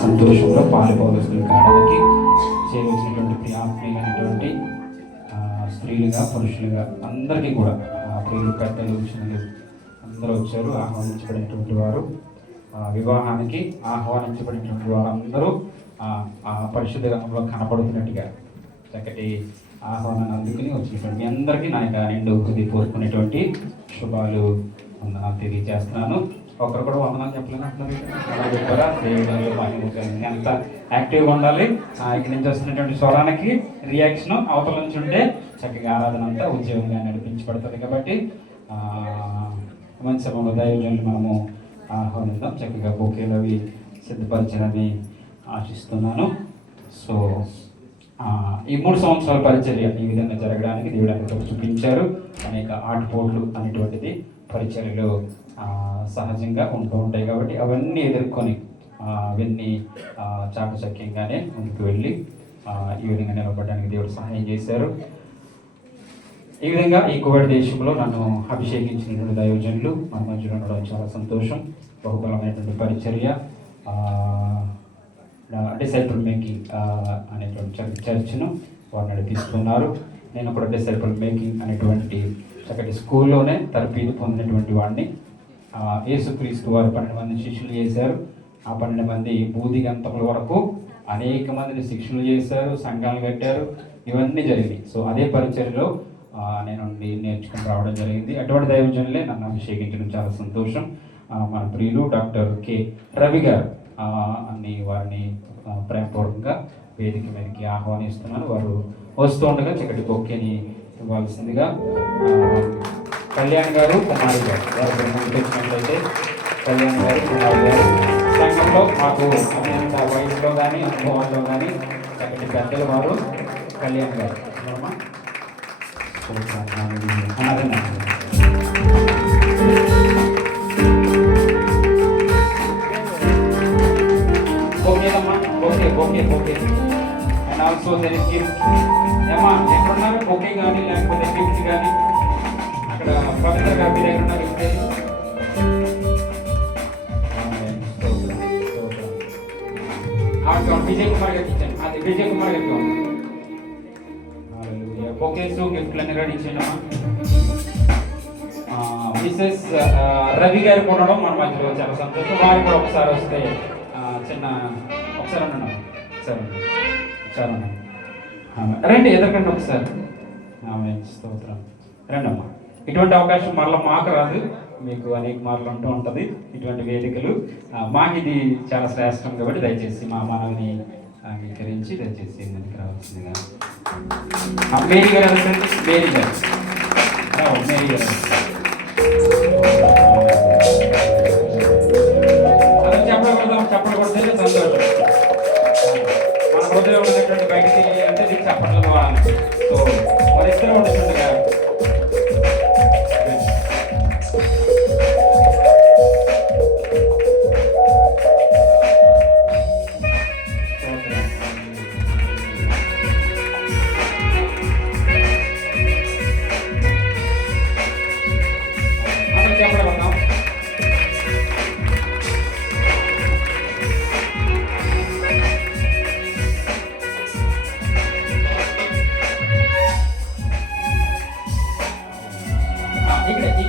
సంతోషంలో పాలుపోవలసిన కావడానికి చేరువచ్చినటువంటి ప్రియాత్మీయులైనటువంటి స్త్రీలుగా పురుషులుగా అందరికీ కూడా ప్రియులు పెద్దలు చిన్నలు అందరూ వచ్చారు. ఆహ్వానించబడినటువంటి వారు వివాహానికి ఆహ్వానించబడినటువంటి వారందరూ ఆ పరిశుద్ధ గ్రంథంలో కనపడుతున్నట్టుగా చక్కటి ఆహ్వానాన్ని అందుకుని వచ్చినటువంటి మీ అందరికీ నా యొక్క నిండు హృదయపూర్వకమైనటువంటి శుభాలు వందనాలు తెలియజేస్తున్నాను. ఒకరు కూడా వందనాలు చెప్పలేనంటున్నారు చెప్పారా? దేవుడు ఎంత యాక్టివ్గా ఉండాలి. ఇక్కడి నుంచి వస్తున్నటువంటి స్వరానికి రియాక్షన్ అవతల నుంచి ఉంటే చక్కగా ఆరాధన అంతా ఉద్యోగంగా నడిపించబడుతుంది. కాబట్టి మంచి సమయంలో దైవజనులు మనము ఆహ్వానిద్దాం. చక్కగా బొకేలు అవి సిద్ధపరచాలని ఆశిస్తున్నాను. సో ఈ 3 సంవత్సరాల పరిచర్య ఈ విధంగా జరగడానికి దేవుడు అనేక చూపించారు. అనేక ఆటుపోట్లు అనేటువంటిది పరిచర్యలో సహజంగా ఉంటూ ఉంటాయి. కాబట్టి అవన్నీ ఎదుర్కొని అవన్నీ చాకచక్యంగానే ముందుకు వెళ్ళి ఈ విధంగా నిలబడడానికి దేవుడు సహాయం చేశారు. ఈ విధంగా ఈ కువైట్ దేశంలో నన్ను అభిషేకించినటువంటి దైవజనులు మన మధ్యలో ఉండడం చాలా సంతోషం. బహుబలమైనటువంటి పరిచర్య డిసైపుల్ మేకింగ్ అనేటువంటి చర్చ్ను వారు నడిపిస్తున్నారు. నేను కూడా డిసైపుల్ మేకింగ్ అనేటువంటి చక్కటి స్కూల్లోనే తరబీదు పొందినటువంటి వాడిని. యేసుక్రీస్తు వారు 12 మంది శిష్యులు చేశారు. ఆ 12 మంది బూదిగంతముల వరకు అనేక మందిని శిక్షణలు చేశారు, సంఘాలు కట్టారు, ఇవన్నీ జరిగినాయి. సో అదే పరిచర్యలో నేను నేర్చుకుని రావడం జరిగింది. అటువంటి దైవజనులే నన్ను అభిషేకించడం చాలా సంతోషం. మన ప్రియులు డాక్టర్ కె రవి గారు అన్ని వారిని ప్రేమపూర్వకంగా వేదిక మీదకి ఆహ్వానిస్తున్నాను. వారు వస్తూ ఉండగా చక్కటి బొక్కేని ఇవ్వాల్సిందిగా కళ్యాణ్ గారు, కుమారి గారు వారు ముందుకు వచ్చినట్లయితే కళ్యాణ్ గారు, కుమారి గారు సంఘంలో మాకు అత్యంత వయసులో కానీ అనుభవంలో కానీ చక్కటి పెద్దలు వారు. కళ్యాణ్ గారు okay and also there is gift. ఏమా ఎక్కడున్నారు? బొకే కానీ లేకపోతే గిఫ్ట్ కానీ అక్కడ పవిత్ర గారి దగ్గర ఉన్న గిఫ్ట్ విజయ్ కుమార్ గారికి ఇచ్చాను. అది విజయ్ కుమార్ గారికి బొకేస్ గిఫ్ట్లన్నీ రెడీ ఇచ్చాను. మిసెస్ రవి గారు కూడా మన మధ్యలో చాలా సంతోషం. వారు కూడా ఒకసారి వస్తే చిన్న ఒకసారి అన్నాను సరే రండి ఎదరకండి ఒకసారి. స్తోత్రం రండి అమ్మా. ఇటువంటి అవకాశం మరలా మాకు రాదు, మీకు అనేక మార్లు ఉంటూ ఉంటుంది ఇటువంటి వేదికలు. మాకు ఇది చాలా శ్రేష్టం కాబట్టి దయచేసి మా మనవిని అంగీకరించి దయచేసి ముందుకు రావాల్సిందిగా. మేరీ గారు మేరీ గారు చెప్పకూడదు సంతోషం. మన హృదయంలో ఉన్నటువంటి బయటికి అంటే దీనికి చెప్పట్లు పోవాలి. సో మరి ఇద్దరు ఉంటుండగా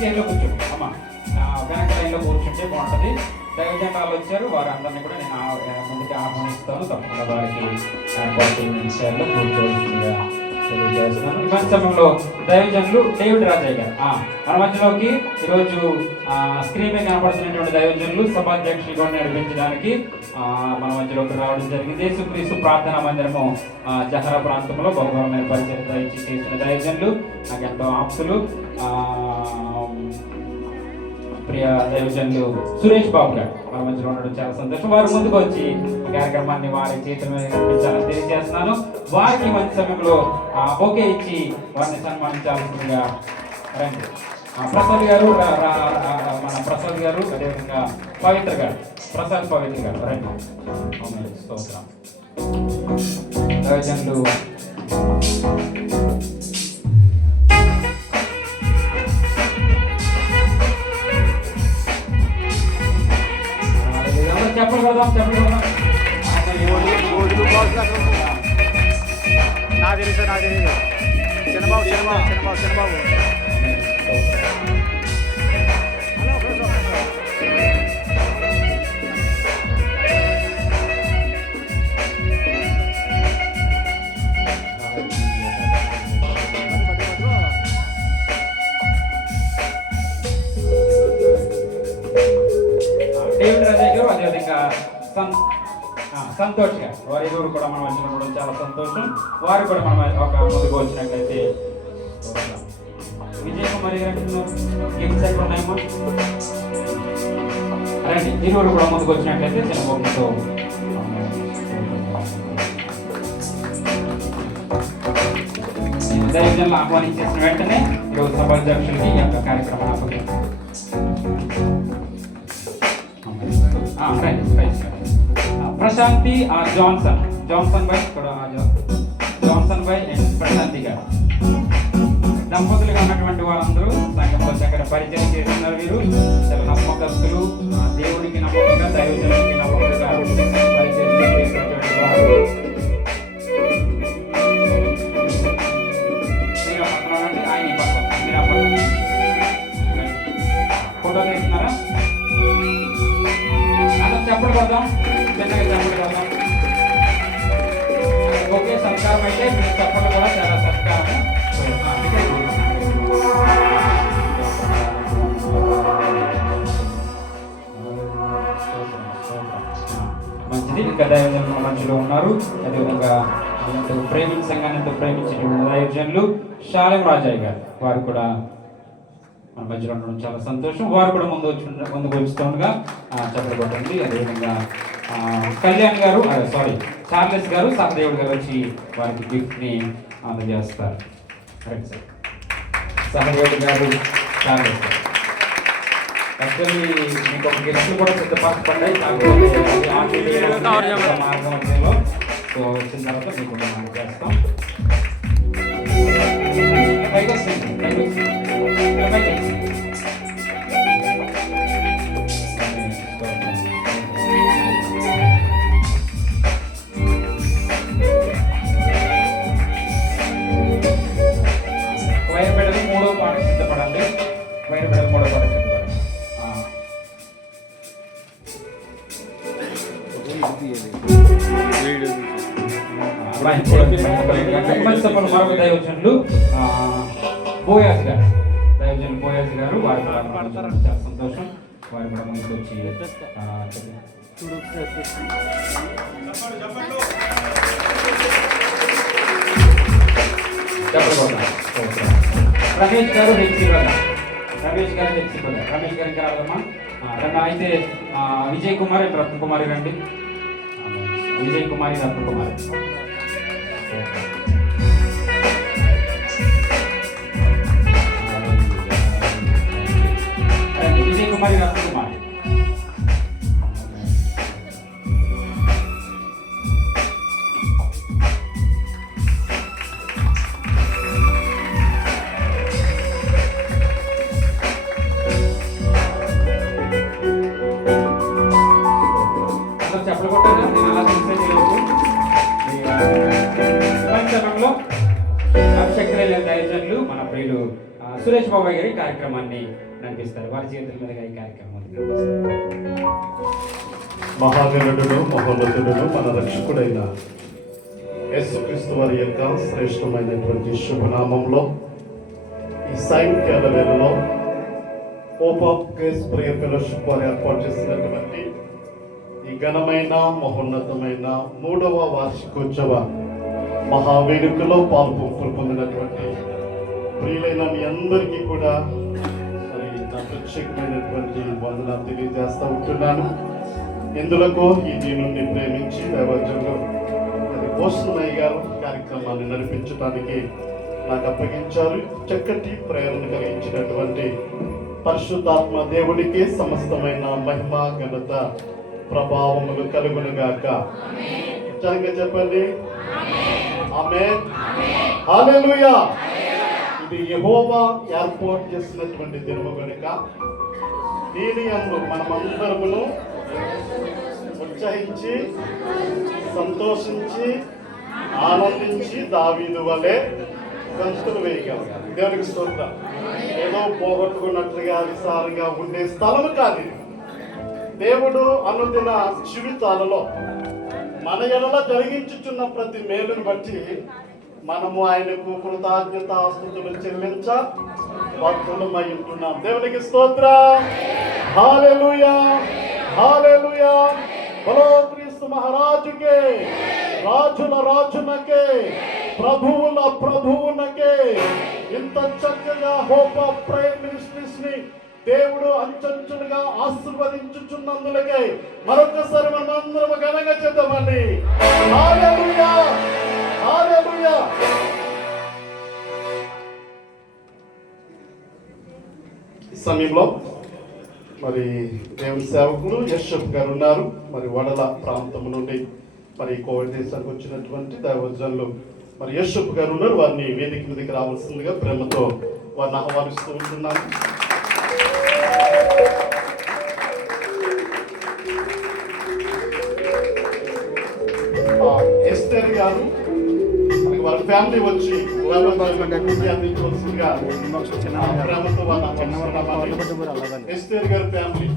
చైర్లో కూర్చోండి అమ్మా. వెనక లైన్లో కూర్చుంటే బాగుంటుంది. దైవజనాలు వచ్చారు, వారు అందరినీ కూడా నేను ముందుకు ఆహ్వానిస్తాను. తప్పకుండా వారికి చైర్లో కూర్చోవలసిందిగా తెలియజేస్తున్నాను. ఈ మంచి సమయంలో దైవజనులు డేవిడ్ రాజయ్య గారు మన మధ్యలోకి ఈరోజు స్క్రీన్ మీద కనపడుతున్నటువంటి దైవజనులు సభాధ్యక్షులు కూడా నడిపించడానికి మన మధ్యలోకి రావడం జరిగింది. యేసుక్రీస్తు ప్రార్థనా మందిరము జహరా ప్రాంతంలో బహుబలమైన పరిచయం చేసిన దైవజనులు, నాకు ఎంతో ఆప్తులు, ప్రియ దైవజనులు సురేష్ బాబు గారు మన మధ్యలో ఉండడం చాలా సంతోషం. వారు ముందుకు వచ్చి ఈ కార్యక్రమాన్ని వారి చేతుల మీద నడిపించాలని తెలియజేస్తున్నాను. వారికి మంచి సమయంలో బొకే ఇచ్చి వారిని సన్మానించాల్సిందిగా రండి. ప్రసాద్ గారు మన ప్రసాద్ గారు, అదేవిధంగా పవిత్ర గారు, ప్రసాద్ పవిత్ర గారు రండి. స్తోత్రం. దైవజనులు చెప్పలు కొడదాం. నాకు తెలుసు చిన్నబాబు డేవిడ్ రాజయ్య గారు, అదేవిధంగా సంతోష్ గారు, వారి ఇరువురు కూడా మనం వచ్చినప్పుడు చాలా సంతోషం. వారు కూడా మనం ఒక ముందుకు వచ్చినట్లయితే విజయ్ కుమారి గారు గిఫ్ట్స్ ఎక్కడ ఉన్నాయమ్మా? రండి, ఇరువురు కూడా ముందుకు వచ్చినట్లయితే చిన్న బొమ్మతో దైవజనులు ఆహ్వానించేసిన వెంటనే ఈరోజు సభాధ్యక్షులకి ఈ యొక్క కార్యక్రమాన్ని అప్పగిస్తాం. ప్రశాంతి జాన్సన్ బై జాన్సన్ బై అండ్ ప్రశాంతి గారు దంపతులుగా ఉన్నటువంటి వారందరూ సంఘంలో చక్కగా పరిచయం చేస్తున్నారు. వీరు చాలా నమ్మకస్తులు, దేవుడికి నమ్మకంగా, దైవజనుడికి నమ్మకంగా పరిచయం చేసినటువంటి వారు. ఆయన ఫోటో తీస్తున్నారా? చెప్పలు కొడదాం, చిన్నగా చెప్పలు కొడదాం. ఓకే, సత్కారం అయితే మీ చెప్పలు కూడా చాలా సత్కారం. మంచిది. ఇంకా దైవజనులు మధ్యలో ఉన్నారు. అదేవిధంగా సంఘాన్ని ఎంతో ప్రేమించిన దైవజనులు శాలెం రాజయ్య గారు, వారు కూడా మన మధ్యలో ఉండడం చాలా సంతోషం. వారు కూడా ముందుకు వచ్చుతుండగా చెప్పలు కొట్టండి. అదేవిధంగా కళ్యాణ్ గారు, చార్లెస్ గారు, సహదేవుడు గారు వచ్చి వారికి గిఫ్ట్ని అందజేస్తారు. Correct sir. సహదేవుడు గారు, చార్లెస్ గారు యాక్చువల్లీ మీకు ఒక గిఫ్ట్లు కూడా సిద్ధపరచబడ్డాయి. మార్గం మధ్యలో సో వచ్చిన తర్వాత మీకు మనం చేస్తాం. వైరబెడలు మూడో పాట సిద్ధపడండి. వైరబెడలు మూడో పాట సిద్ధపడండి. మరొక దైవజనులు బోయాజ్ గారు, దైవజనులు బోయాజ్ గారు, వారు చాలా సంతోషం. వారి కూడా ముందుకు వచ్చి రమేష్ గారు హెచ్సిబగా, రమేష్ గారికి రాదమ్మా. అయితే విజయ్ కుమార్ అండ్ రత్నకుమారి రండి. విజయ్ కుమారి, రత్నకుమారి. విజయ్ కుమారి, రత్నకుమారి. చెప్పలు కొట్టారు. నేను అలా ప్రపంచంలో అభిషక్తులైన దైవజనులు మన ప్రియులు సురేష్ బాబాయ్ గారి కార్యక్రమాన్ని నడిపిస్తారు. వారి చేతుల మీదుగా ఈ కార్యక్రమం మహాగణుడు, మహోన్నతుడు, మన రక్షకుడైన యేసుక్రీస్తు వారి యొక్క శ్రేష్టమైనటువంటి శుభనామంలో ఈ సాయంకాల వేళలో hope of grace prayer fellowship వారు ఏర్పాటు చేసినటువంటి ఈ ఘనమైన మహోన్నతమైన 3వ వార్షికోత్సవ మహావేడుకలో పాల్పొంపులు పొందినటువంటి ప్రియులైన మీ అందరికీ కూడా మరి నా ప్రత్యేకమైనటువంటి వందనాలు తెలియజేస్తూ ఉంటున్నాను. ఇందులకు ఈ దీనుని ప్రేమించి దైవజనులు మరి పోషణయ్య గారు కార్యక్రమాన్ని నడిపించడానికి నాకు అప్పగించారు. చక్కటి ప్రేరణ కలిగించినటువంటి పరిశుద్ధాత్మ దేవుడికి సమస్తమైన మహిమ, ఘనత, ప్రభావములు కలుగునుగాక. చక్కగా చెప్పండి ఆమేన్, హల్లెలూయా. ఇది యెహోవా ఏర్పాటు చేసినటువంటి దినము కనుక దీని యందు మనమందరమును ఉత్సహించి సంతోషించి ఆనందించి దావీదు వలె గంతులు వేయగలగాలి. దేవునికి స్తోత్రం. ఏదో పోగొట్టుకున్నట్లుగా విసారంగా ఉండే స్థలం కాదు. దేవుడు అనుదిన జీవితాలలో మన ఎడల జరిగించుచున్న ప్రతి మేలును బట్టి మనము ఆయనకు కృతజ్ఞతాస్తుతులు చెల్లించ బద్ధులమై ఉంటున్నాం. దేవునికి స్తోత్రం. హల్లెలూయా, హల్లెలూయా. బలో క్రీస్తు మహారాజుకే, రాజుల రాజునకే, ప్రభువుల ప్రభువునకే. ఇంత చక్కగా హోప్ ఆఫ్ ప్రేయర్ మినిస్ట్రీస్ ని దేవుడు అంచెంచులుగా ఆశీర్వదించుచున్నందులకే మరొకసారి మనం అందరం ఘనంగా చేద్దామండి. హల్లెలూయా, హల్లెలూయా. ఈ సమయంలో మరి దేవుని సేవకులు యశ్వప్ గారు ఉన్నారు. మరి వడల ప్రాంతం నుండి మరి కోవిడ్ దేశానికి వచ్చినటువంటి దైవజనులు మరి యశ్వప్ గారు ఉన్నారు. వారిని వేదిక మీదకి రావాల్సిందిగా ప్రేమతో వారిని ఆహ్వానిస్తూ ఉంటున్నాను. ఎస్తేర్ గారు వారి ఫ్యామిలీ వచ్చి అందించవలసిందిగా ప్రేమతో వారిని ఎస్తేర్ గారి ఫ్యామిలీ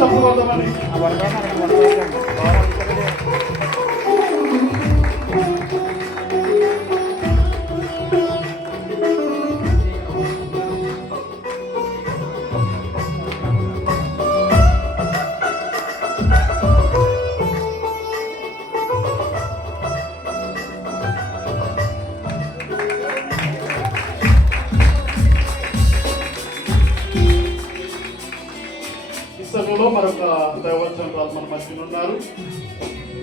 చెప్పబోదామని మరొక దైవజనురాలు మన మధ్యలో ఉన్నారు.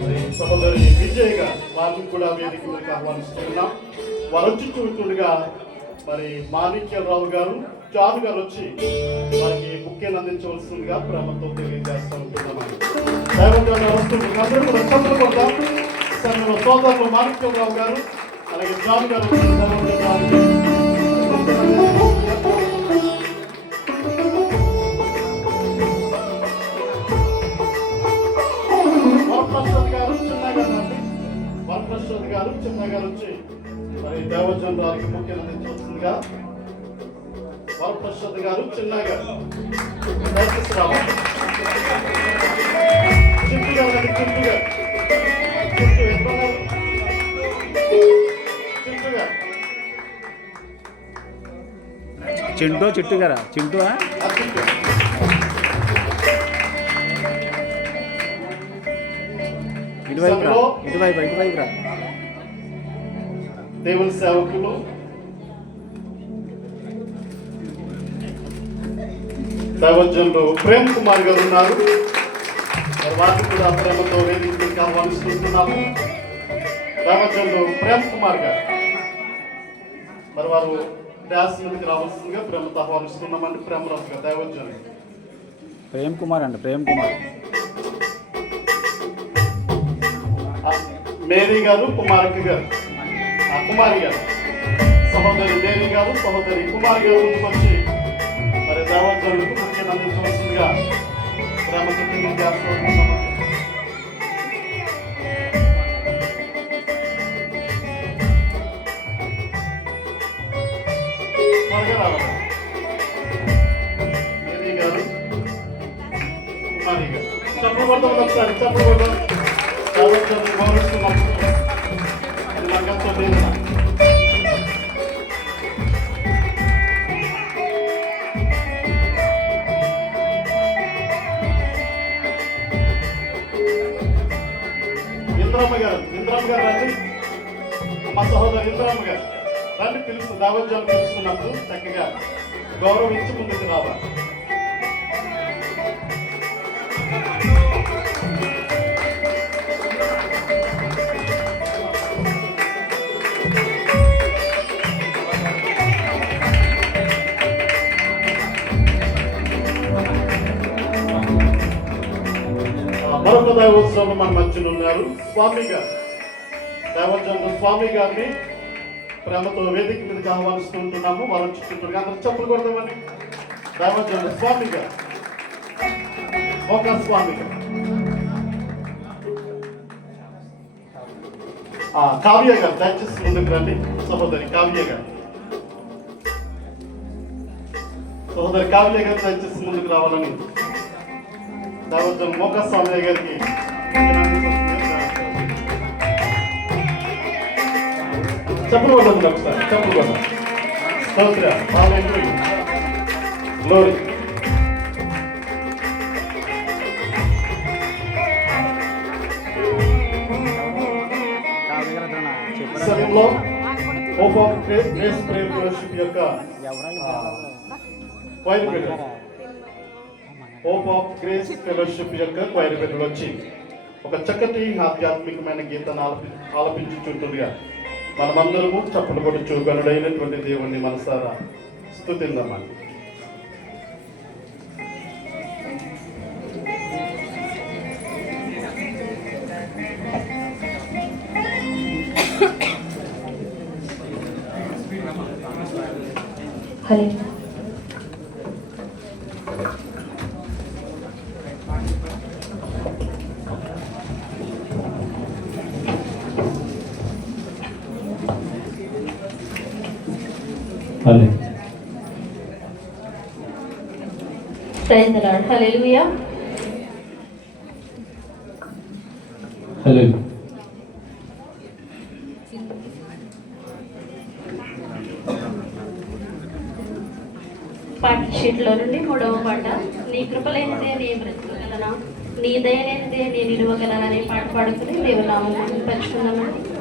మరి సహోదరి విజయ్ గారు వారిని కూడా వేదిక మీదకి ఆహ్వానిస్తున్నాం. వారు వచ్చి చూస్తుండగా మరి మాణిక్యరావు గారు, జాన్ గారు వచ్చి వారికి ముఖ్యాన్ని అందించవలసిందిగా ప్రేమతో తెలియజేస్తూ ఉంటున్నామని దైవజనులు వస్తుంటారు. అందరూ కూడా చంద్ర కొడతాం. సోదరులు మాణిక్యరావు గారు అలాగే జాన్ గారు వరప్రసాద్ గారు చిన్న గారు వచ్చి మరి దేవజనురాలకి ముఖ్యంగా అందించవలసిందిగా వరప్రసాద్ గారు చిన్న గారు చింటు గారు చింటు గారు చింటూ చిట్టు గారా చింటూ ఇటువైపు రా. దేవుని సేవకులు దైవజనులు ప్రేమ్ కుమార్ గారు ఉన్నారు. వారిని కూడా ప్రేమతో వేదికకి ఆహ్వానిస్తున్నాము. దైవజనులు ప్రేమ్ కుమార్ గారు మరి వారు డాన్స్ మీదకి రావాల్సిందిగా ప్రేమతో ఆహ్వానిస్తున్నామండి. ప్రేమరాజు గారు దైవజనులు ప్రేమ్ కుమార్ అండి. ప్రేమ్ కుమార్ మేరీ గారు కుమారకి గారు కుమారి గారు సహోదరి మేరీ గారు సహోదరి కుమారి గారు వచ్చి మరి దేవజనులకు ముఖ్యంగా అందించవలసిందిగా ప్రేమతో తెలియజేస్తున్నాము. మేరీ గారు కుమారి గారు చెప్పబడతాం. ఒకసారి చెప్పబడతాం. గౌరవిస్తున్నాం. అది మాకు లేదు. ఇంద్రమ్మ గారు రండి. మా సహోదరు ఇంద్రమ్మ గారు రండి. పిలుస్తూ దావోద్యాలు పిలుస్తున్నప్పుడు చక్కగా గౌరవించి ముందుకు రావాలి. మరొక దైవోత్సవం మన మధ్యలో ఉన్నారు. స్వామి గారు దైవజనులు స్వామి గారిని ప్రేమతో వేదిక మీదకి ఆహ్వానిస్తుంటున్నాము. వారు చుట్టూ అందరూ చెప్పులు కొడదామని దైవజనులు స్వామి గారు, ఒక స్వామి గారు, కావ్య గారు దయచేసి ముందుకు రండి. సహోదరి కావ్య గారు, సహోదరి కావ్య గారు దయచేసి ముందుకు రావాలని దైవజనులు మోకా స్వామి గారికి చెప్పులు కొట్టండి. ఒకసారి చెప్పులు కొట్టండి. స్తోత్ర హల్లెలూయా గ్లోరీ. సమయంలో hope of grace prayer fellowship యొక్క క్వైర్ బిడ్డలు, హోప్ ఆఫ్ గ్రేస్ ఫెలోషిప్ యొక్క క్వైర్ బిడ్డలు వచ్చి ఒక చక్కటి ఆధ్యాత్మికమైన గీతాన్ని ఆలపించుచుంటుండగా మనమందరము చప్పలు కొడుచు గనుడైనటువంటి దేవుణ్ణి మనసారా స్తుతిందామని. Praise the Lord. Hallelujah. హల్లెలూయా. పాట షీట్లో నుండి 3వ పాట, నీ కృపలేనిదే నీ బ్రతుకుగలనా, నీ దయలేనిదే నీ నిలువగలననే పాట పాడుకుని దేవుని నామమును పరిశుద్ధమని